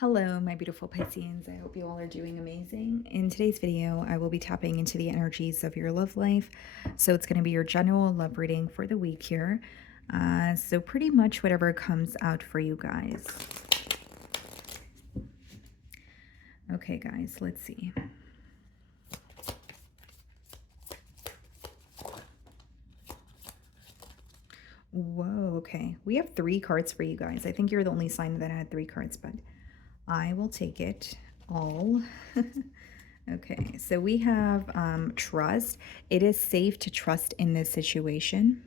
Hello, my beautiful Pisceans. I hope you all are doing amazing. In today's video, I will be tapping into the energies of your love life. So it's going to be your general love reading for the week here. So pretty much whatever comes out for you guys. Okay, guys, let's see. Whoa, okay. We have 3 cards for you guys. I think you're the only sign that had 3 cards, but I will take it all. Okay, so we have trust. It is safe to trust in this situation.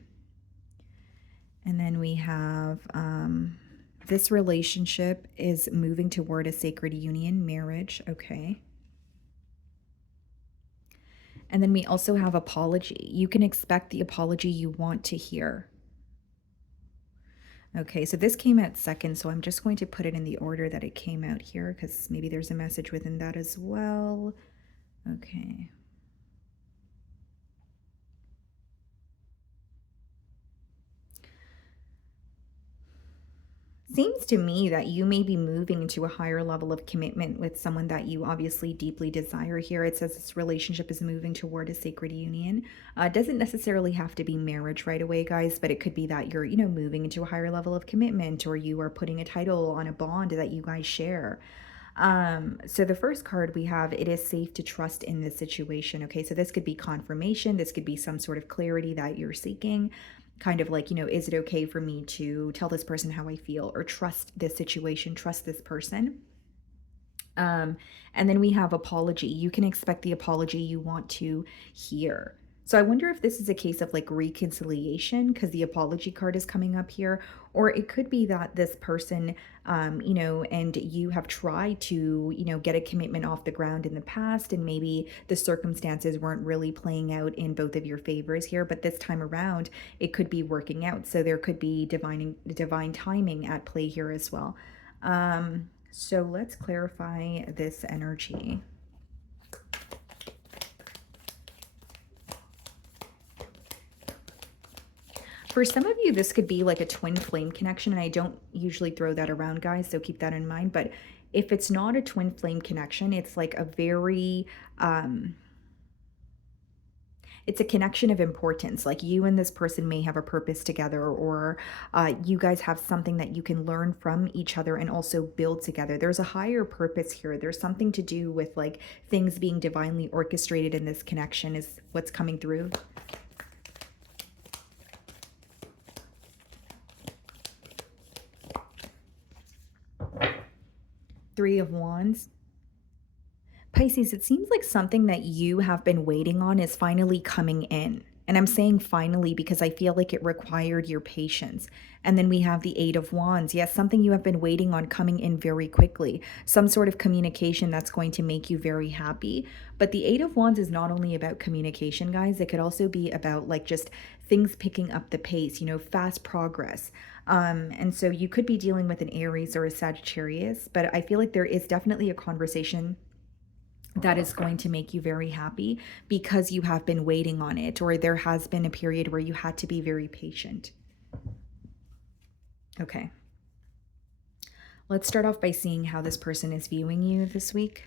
And then we have this relationship is moving toward a sacred union, marriage. Okay. And then we also have apology. You can expect the apology you want to hear. Okay, so this came out second, so I'm just going to put it in the order that it came out here because maybe there's a message within that as well. Okay. Seems to me that you may be moving into a higher level of commitment with someone that you obviously deeply desire here. It says this relationship is moving toward a sacred union. It doesn't necessarily have to be marriage right away, guys, but it could be that you're, moving into a higher level of commitment, or you are putting a title on a bond that you guys share. So the first card we have, it is safe to trust in this situation. Okay, so this could be confirmation. This could be some sort of clarity that you're seeking. Kind of like, is it okay for me to tell this person how I feel, or trust this situation, trust this person? And then we have apology. You can expect the apology you want to hear. So I wonder if this is a case of like reconciliation because the apology card is coming up here, or it could be that this person, and you have tried to, get a commitment off the ground in the past, and maybe the circumstances weren't really playing out in both of your favors here, but this time around, it could be working out. So there could be divine timing at play here as well. So let's clarify this energy. For some of you, this could be like a twin flame connection, and I don't usually throw that around, guys, so keep that in mind. But if it's not a twin flame connection, it's like a very, it's a connection of importance. Like you and this person may have a purpose together, or you guys have something that you can learn from each other and also build together. There's a higher purpose here. There's something to do with like things being divinely orchestrated in this connection is what's coming through. Three of Wands. Pisces, it seems like something that you have been waiting on is finally coming in. And I'm saying finally because I feel like it required your patience. And then we have the Eight of Wands. Yes, something you have been waiting on coming in very quickly. Some sort of communication that's going to make you very happy. But the Eight of Wands is not only about communication, guys. It could also be about like just things picking up the pace, fast progress. And so you could be dealing with an Aries or a Sagittarius, but I feel like there is definitely a conversation that is going to make you very happy because you have been waiting on it, or there has been a period where you had to be very patient. Okay. Let's start off by seeing how this person is viewing you this week.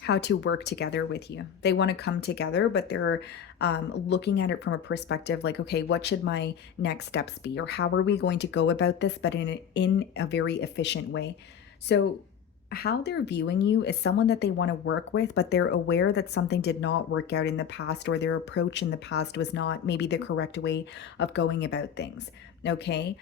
How to work together with you. They want to come together, but they're looking at it from a perspective like, okay, what should my next steps be? Or how are we going to go about this, but in a very efficient way? So how they're viewing you is someone that they want to work with, but they're aware that something did not work out in the past, or their approach in the past was not maybe the correct way of going about things. Okay.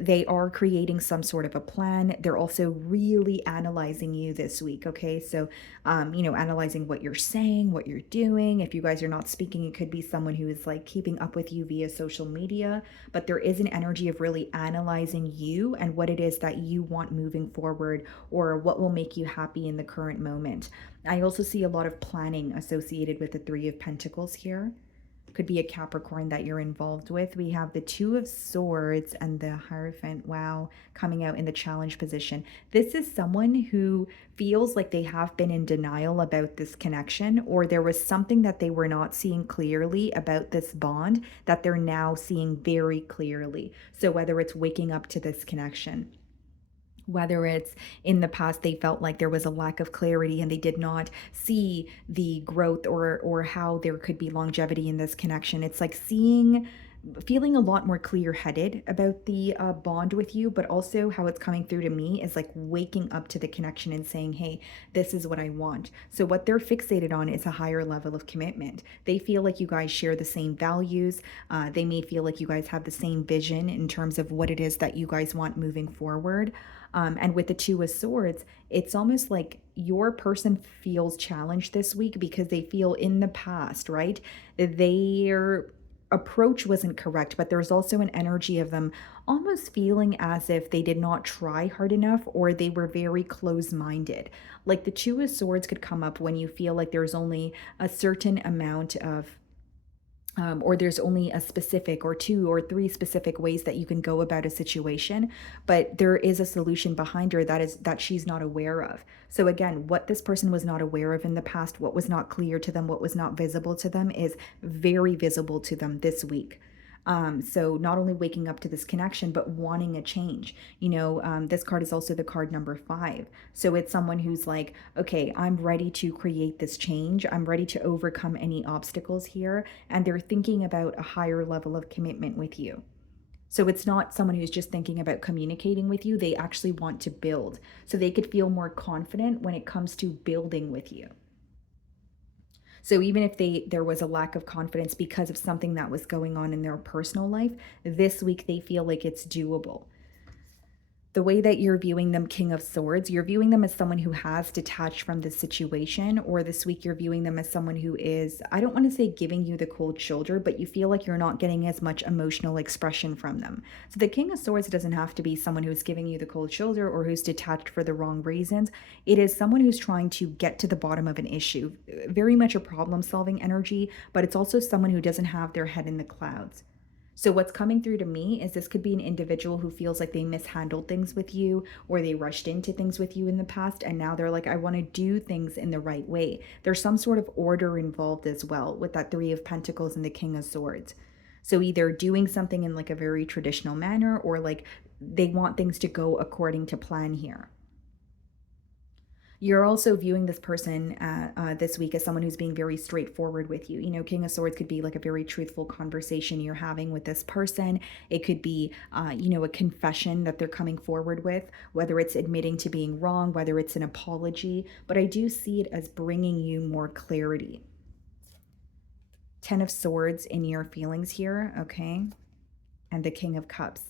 They are creating some sort of a plan. They're also really analyzing you this week. Okay. So, analyzing what you're saying, what you're doing. If you guys are not speaking, it could be someone who is like keeping up with you via social media, but there is an energy of really analyzing you and what it is that you want moving forward, or what will make you happy in the current moment. I also see a lot of planning associated with the Three of Pentacles here. Could be a Capricorn that you're involved with. We have the Two of Swords and the Hierophant, wow, coming out in the challenge position. This is someone who feels like they have been in denial about this connection, or there was something that they were not seeing clearly about this bond that they're now seeing very clearly. So whether it's waking up to this connection, whether it's in the past they felt like there was a lack of clarity and they did not see the growth, or how there could be longevity in this connection. It's like feeling a lot more clear-headed about the bond with you, but also how it's coming through to me is like waking up to the connection and saying, hey, this is what I want. So what they're fixated on is a higher level of commitment. They feel like you guys share the same values. They may feel like you guys have the same vision in terms of what it is that you guys want moving forward. And with the Two of Swords, it's almost like your person feels challenged this week because they feel in the past, right? Their approach wasn't correct, but there's also an energy of them almost feeling as if they did not try hard enough, or they were very close minded. Like the Two of Swords could come up when you feel like there's only a certain amount of or there's only a specific or two or three specific ways that you can go about a situation, but there is a solution behind her that she's not aware of. So again, what this person was not aware of in the past, what was not clear to them, what was not visible to them, is very visible to them this week. So not only waking up to this connection, but wanting a change. This card is also the card number 5. So it's someone who's like, okay, I'm ready to create this change. I'm ready to overcome any obstacles here. And they're thinking about a higher level of commitment with you. So it's not someone who's just thinking about communicating with you. They actually want to build. So they could feel more confident when it comes to building with you. So even if there was a lack of confidence because of something that was going on in their personal life, this week they feel like it's doable. The way that you're viewing them, King of Swords, you're viewing them as someone who has detached from the situation, or this week you're viewing them as someone who is, I don't want to say giving you the cold shoulder, but you feel like you're not getting as much emotional expression from them. So the King of Swords doesn't have to be someone who's giving you the cold shoulder or who's detached for the wrong reasons. It is someone who's trying to get to the bottom of an issue. Very much a problem-solving energy, but it's also someone who doesn't have their head in the clouds. So what's coming through to me is this could be an individual who feels like they mishandled things with you, or they rushed into things with you in the past, and now they're like, I want to do things in the right way. There's some sort of order involved as well with that Three of Pentacles and the King of Swords. So either doing something in like a very traditional manner, or like they want things to go according to plan here. You're also viewing this person this week as someone who's being very straightforward with you. King of Swords could be like a very truthful conversation you're having with this person. It could be, a confession that they're coming forward with, whether it's admitting to being wrong, whether it's an apology. But I do see it as bringing you more clarity. 10 of Swords in your feelings here, okay? And the King of Cups.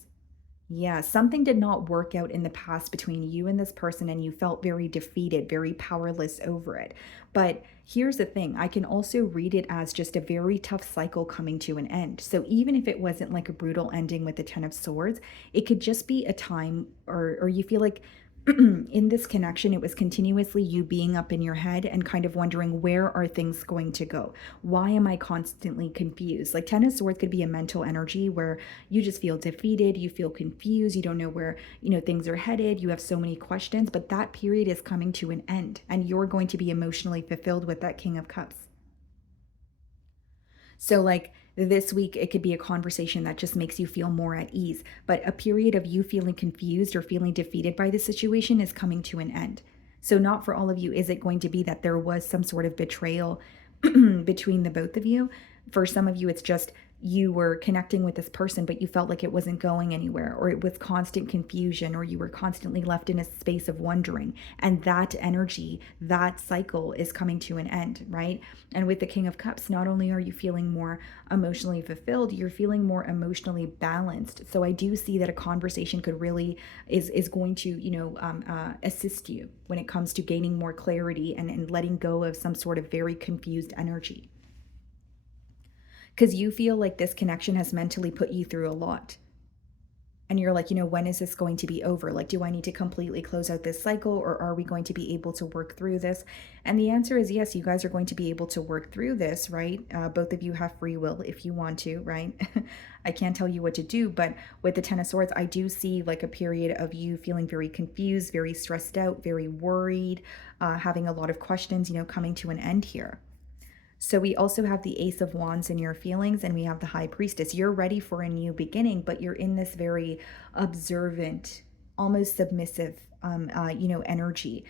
Yeah, something did not work out in the past between you and this person, and you felt very defeated, very powerless over it. But here's the thing, I can also read it as just a very tough cycle coming to an end. So even if it wasn't like a brutal ending with the 10 of Swords, it could just be a time, or you feel like in this connection, it was continuously you being up in your head and kind of wondering, where are things going to go? Why am I constantly confused? Like 10 of Swords could be a mental energy where you just feel defeated, you feel confused, you don't know where, things are headed, you have so many questions, but that period is coming to an end and you're going to be emotionally fulfilled with that King of Cups. So like this week, it could be a conversation that just makes you feel more at ease, but a period of you feeling confused or feeling defeated by the situation is coming to an end. So not for all of you is it going to be that there was some sort of betrayal between the both of you. For some of you, it's just you were connecting with this person, but you felt like it wasn't going anywhere, or it was constant confusion, or you were constantly left in a space of wondering. And that energy, that cycle is coming to an end, right? And with the King of Cups, not only are you feeling more emotionally fulfilled, you're feeling more emotionally balanced. So I do see that a conversation could really is going to, assist you when it comes to gaining more clarity and letting go of some sort of very confused energy, because you feel like this connection has mentally put you through a lot. And you're like, when is this going to be over? Like, do I need to completely close out this cycle, or are we going to be able to work through this? And the answer is yes, you guys are going to be able to work through this, right? Both of you have free will if you want to, right? I can't tell you what to do, but with the Ten of Swords, I do see like a period of you feeling very confused, very stressed out, very worried, having a lot of questions, coming to an end here. So we also have the Ace of Wands in your feelings, and we have the High Priestess. You're ready for a new beginning, but you're in this very observant, almost submissive, energy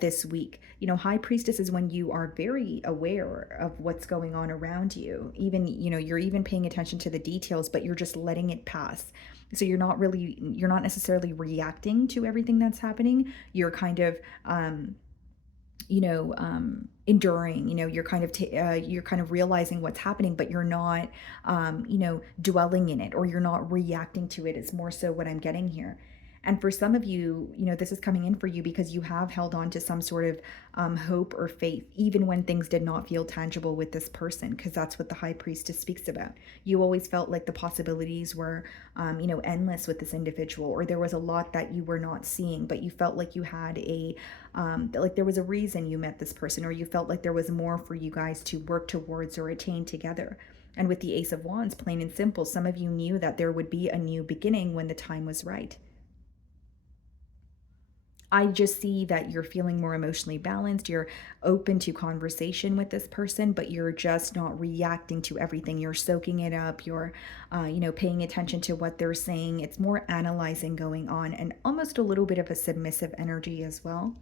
this week. High Priestess is when you are very aware of what's going on around you. Even, you're even paying attention to the details, but you're just letting it pass. So you're not necessarily reacting to everything that's happening. You're kind of, enduring. You're kind of realizing what's happening, but you're not dwelling in it, or you're not reacting to it. It's more so what I'm getting here. And for some of you, this is coming in for you because you have held on to some sort of hope or faith, even when things did not feel tangible with this person, because that's what the High Priestess speaks about. You always felt like the possibilities were, endless with this individual, or there was a lot that you were not seeing, but you felt like you had like there was a reason you met this person, or you felt like there was more for you guys to work towards or attain together. And with the Ace of Wands, plain and simple, some of you knew that there would be a new beginning when the time was right. I just see that you're feeling more emotionally balanced. You're open to conversation with this person, but you're just not reacting to everything. You're soaking it up. You're, paying attention to what they're saying. It's more analyzing going on, and almost a little bit of a submissive energy as well.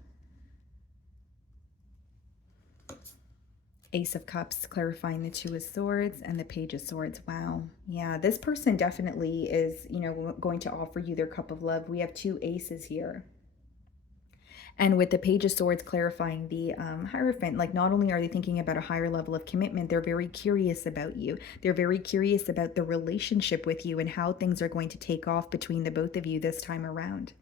Ace of Cups clarifying the Two of Swords and the Page of Swords. Wow. Yeah, this person definitely is, going to offer you their cup of love. We have two aces here. And with the Page of Swords clarifying the Hierophant, like not only are they thinking about a higher level of commitment, they're very curious about you. They're very curious about the relationship with you and how things are going to take off between the both of you this time around.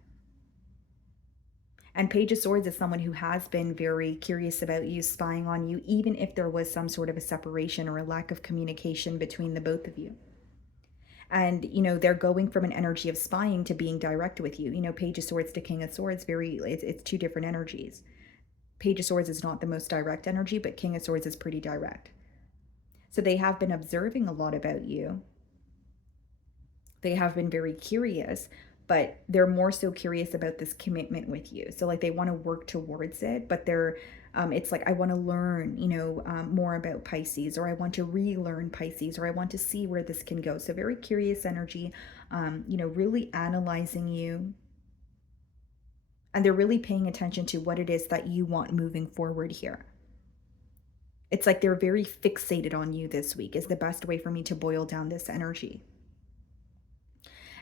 And Page of Swords is someone who has been very curious about you, spying on you, even if there was some sort of a separation or a lack of communication between the both of you. And they're going from an energy of spying to being direct with you. Page of Swords to King of Swords, it's two different energies. Page of Swords is not the most direct energy, but King of Swords is pretty direct. So they have been observing a lot about you. They have been very curious, but they're more so curious about this commitment with you. So like they want to work towards it, but it's like, I want to learn, more about Pisces, or I want to relearn Pisces, or I want to see where this can go. So very curious energy, really analyzing you. And they're really paying attention to what it is that you want moving forward here. It's like they're very fixated on you this week, is the best way for me to boil down this energy.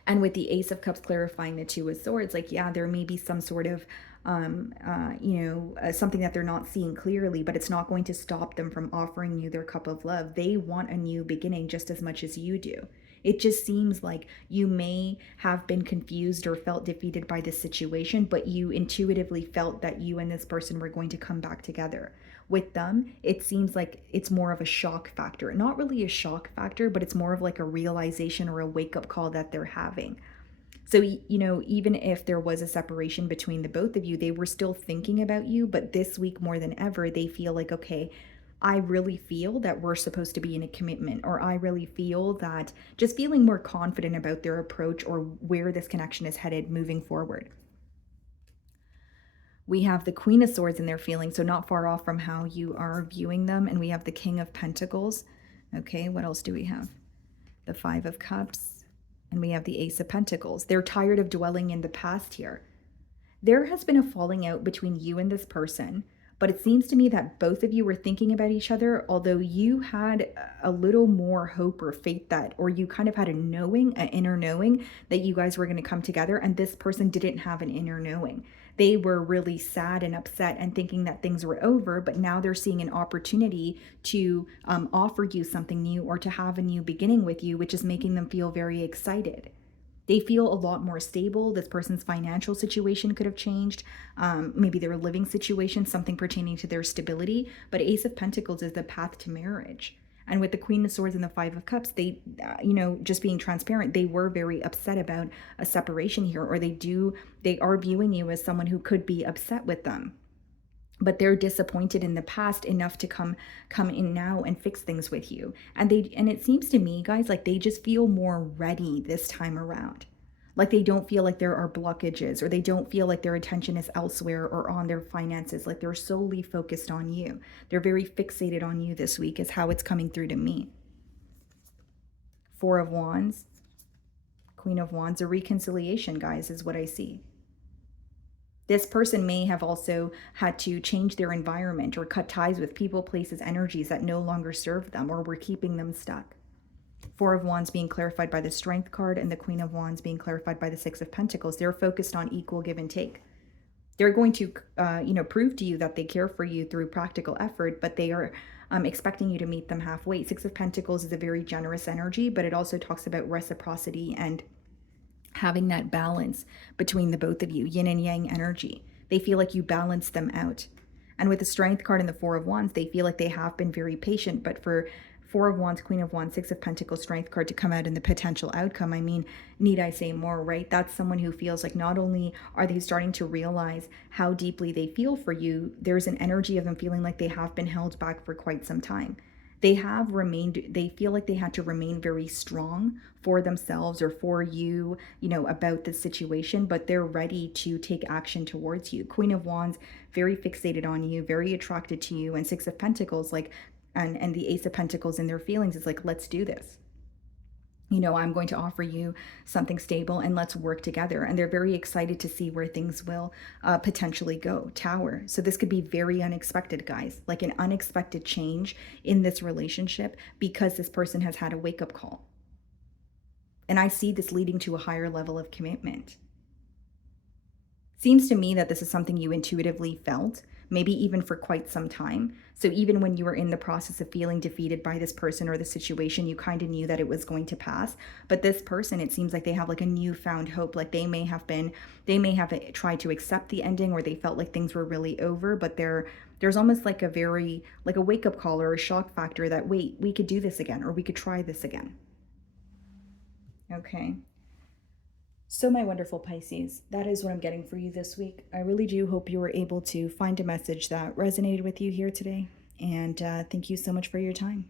And with the Ace of Cups clarifying the Two of Swords, like, yeah, there may be some sort of, something that they're not seeing clearly, but it's not going to stop them from offering you their cup of love. They want a new beginning just as much as you do. It just seems like you may have been confused or felt defeated by this situation, but you intuitively felt that you and this person were going to come back together. With them, it seems like it's more of a shock factor. Not really a shock factor, but it's more of like a realization or a wake-up call that they're having. So, even if there was a separation between the both of you, they were still thinking about you. But this week, more than ever, they feel like, okay, I really feel that we're supposed to be in a commitment, or I really feel that, just feeling more confident about their approach or where this connection is headed moving forward. We have the Queen of Swords in their feelings, so not far off from how you are viewing them. And we have the King of Pentacles. Okay, what else do we have? The Five of Cups. And we have the Ace of Pentacles. They're tired of dwelling in the past here. There has been a falling out between you and this person, But it seems to me that both of you were thinking about each other, although you had a little more hope or faith that, or you kind of had a knowing, an inner knowing that you guys were going to come together, and this person didn't have an inner knowing. They were really sad and upset and thinking that things were over, but now they're seeing an opportunity to offer you something new or to have a new beginning with you, which is making them feel very excited. They feel a lot more stable. This person's financial situation could have changed. Maybe their living situation, something pertaining to their stability. But Ace of Pentacles is the path to marriage. And with the Queen of Swords and the Five of Cups, they, just being transparent, they were very upset about a separation here, or they are viewing you as someone who could be upset with them, but they're disappointed in the past enough to come in now and fix things with you. And it seems to me, guys, like they just feel more ready this time around. Like they don't feel like there are blockages, or they don't feel like their attention is elsewhere or on their finances. Like they're solely focused on you. They're very fixated on you this week, is how it's coming through to me. Four of Wands, Queen of Wands, a reconciliation, guys, is what I see. This person may have also had to change their environment or cut ties with people, places, energies that no longer serve them or were keeping them stuck. Four of Wands being clarified by the Strength card, and the Queen of Wands being clarified by the Six of Pentacles. They're focused on equal give and take. They're going to, prove to you that they care for you through practical effort, but they are expecting you to meet them halfway. Six of Pentacles is a very generous energy, but it also talks about reciprocity and having that balance between the both of you, yin and yang energy. They feel like you balance them out. And with the Strength card and the Four of Wands, they feel like they have been very patient, but for Four of Wands, Queen of Wands, Six of Pentacles, Strength card to come out in the potential outcome, I mean, need I say more, right? That's someone who feels like not only are they starting to realize how deeply they feel for you, there's an energy of them feeling like they have been held back for quite some time. They feel like they had to remain very strong for themselves or for you, about the situation, but they're ready to take action towards you. Queen of Wands, very fixated on you, very attracted to you, and Six of Pentacles, like, and the Ace of Pentacles in their feelings is like, let's do this. I'm going to offer you something stable and let's work together. And they're very excited to see where things will potentially go. Tower. So this could be very unexpected, guys, like an unexpected change in this relationship because this person has had a wake-up call. And I see this leading to a higher level of commitment. Seems to me that this is something you intuitively felt, maybe even for quite some time. So even when you were in the process of feeling defeated by this person or the situation, you kind of knew that it was going to pass. But this person, it seems like they have like a newfound hope. Like they may have tried to accept the ending, or they felt like things were really over, but there's almost like a wake-up call or a shock factor that, wait, we could do this again, or we could try this again. Okay. So my wonderful Pisces, that is what I'm getting for you this week. I really do hope you were able to find a message that resonated with you here today. And thank you so much for your time.